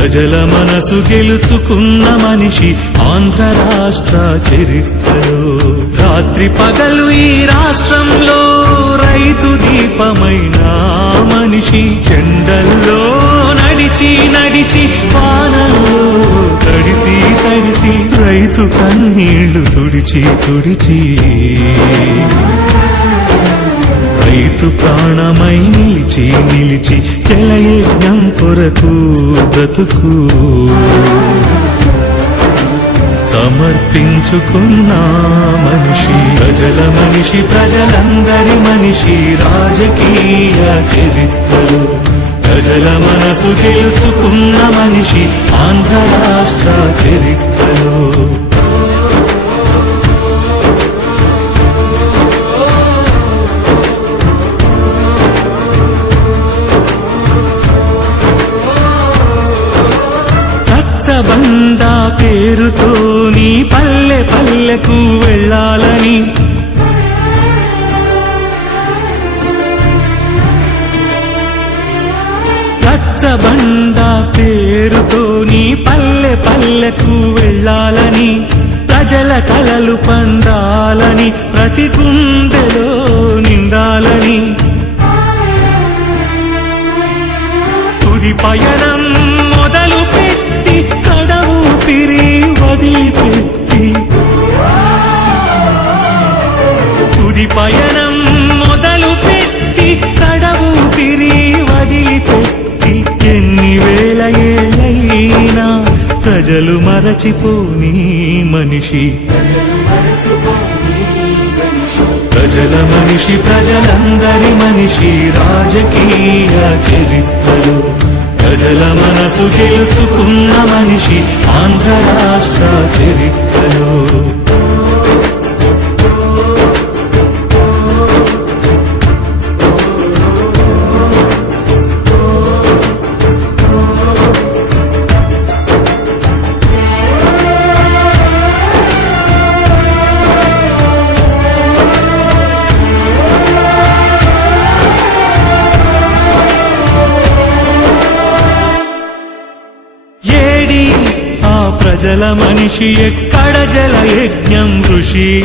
ప్రజల మనసు గెలుచుకున్న మనిషి ఆంధ్ర రాష్ట్ర చరిత్రలు. రాత్రి పగలు ఈ రాష్ట్రంలో రైతు దీపమైన మనిషి ఎండల్లో నడిచి నడిచి వానల్లో తడిసి తడిసి రైతు కన్నీళ్ళు తుడిచి తుడిచి. రైతు ప్రాణమై నిలిచి నిలిచి జలయజ్ఞం కొరకు బ్రతుకు. సమర్పించుకున్న మనిషి ప్రజల మనిషి ప్రజలందరి మనిషి రాజకీయ చరిత్రలు. ప్రజల మనసు తెలుసుకున్న మనిషి ఆంధ్ర రాష్ట్ర చరిత్రలో. పేరుతో నీ పల్లె పల్లెకు వెళ్ళాలని. రచ్చబండ పేరుతో నీ పల్లె పల్లెకు వెళ్ళాలని. ప్రజల కలలు పండాలని ప్రతి గుండెలో నిండాలని. తుది పయనం మొదలు వదిలిపెట్టి తుది పయనం మొదలు పెట్టి కడవు తిరిగి వదిలిపెట్టి. ఎన్ని వేల ఏళ్ళైనా ప్రజలు మరచిపోని మనిషి. ప్రజల మనిషి ప్రజలందరి మనిషి. రాజకీయ చరిత్రలో. ప్రజల మనసు గెలుచుకున్న మనిషి ఆంధ్ర రాష్ట్ర చరిత్రలో. ప్రజల మనిషి ఎక్కడ జల యజ్ఞం ఋషి?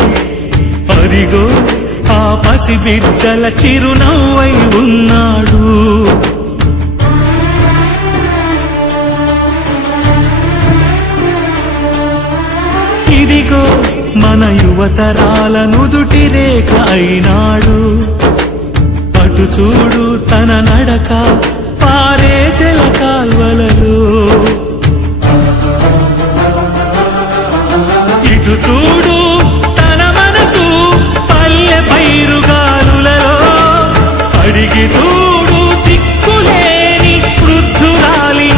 అదిగో ఆ పసిబిడ్డల చిరునవ్వై ఉన్నాడు. ఇదిగో మన యువతరాల నుదుటి రేఖ అయినాడు. అటు చూడు తన నడక పారే జల కాల్వలలో. చూడు తన మనసు పల్లె పైరుగాలులలో. అడిగి చూడు దిక్కులేని వృద్ధురాలినొకసారి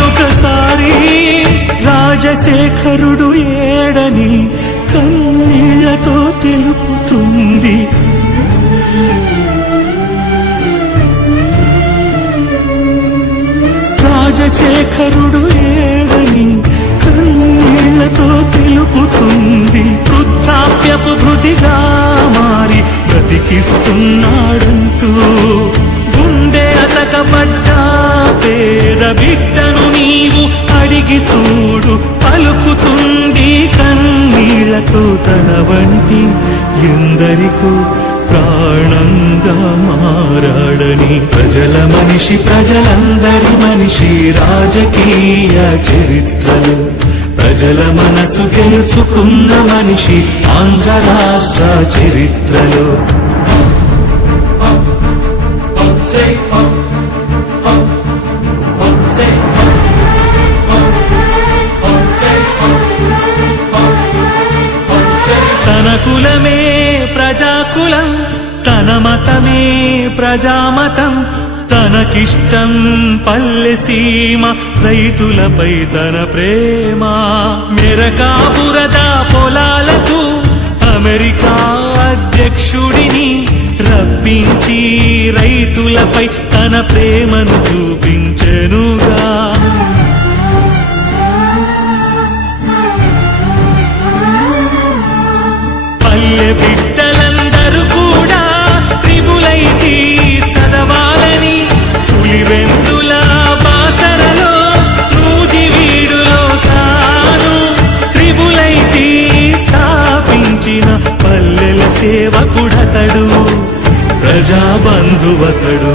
రాజశేఖరుడు ఏడని కన్నీళ్ళతో తెలుపుతుంది. తెలుపుతుంది వృద్ధాప్యపు భృతిగా మారి బ్రతికిస్తున్నాడంటూ గుండె అతకబడ్డ పేద బిడ్డను నీవు అడిగి చూడు. పలుకుతుంది కన్నీళ్ళతో తన వంటి ఎందరికో ప్రాణంగా మారాడని. ప్రజల మనిషి ప్రజలందరి మనిషి రాజకీయ చరిత్రలు. ప్రజల మనసు గెలుచుకున్న మనిషి ఆంధ్ర రాష్ట్ర చరిత్రలు. తన కులమే ప్రజాకులం తన మతమే ప్రజామతం తనకిష్టం పల్లె సీమ రైతులపై తన ప్రేమ. మెరకా పొలాలకు అమెరికా అధ్యక్షుడిని రప్పించి రైతులపై తన ప్రేమను చూపించెనుగా. పల్లె బిడ్డలందరూ బంధువతడు.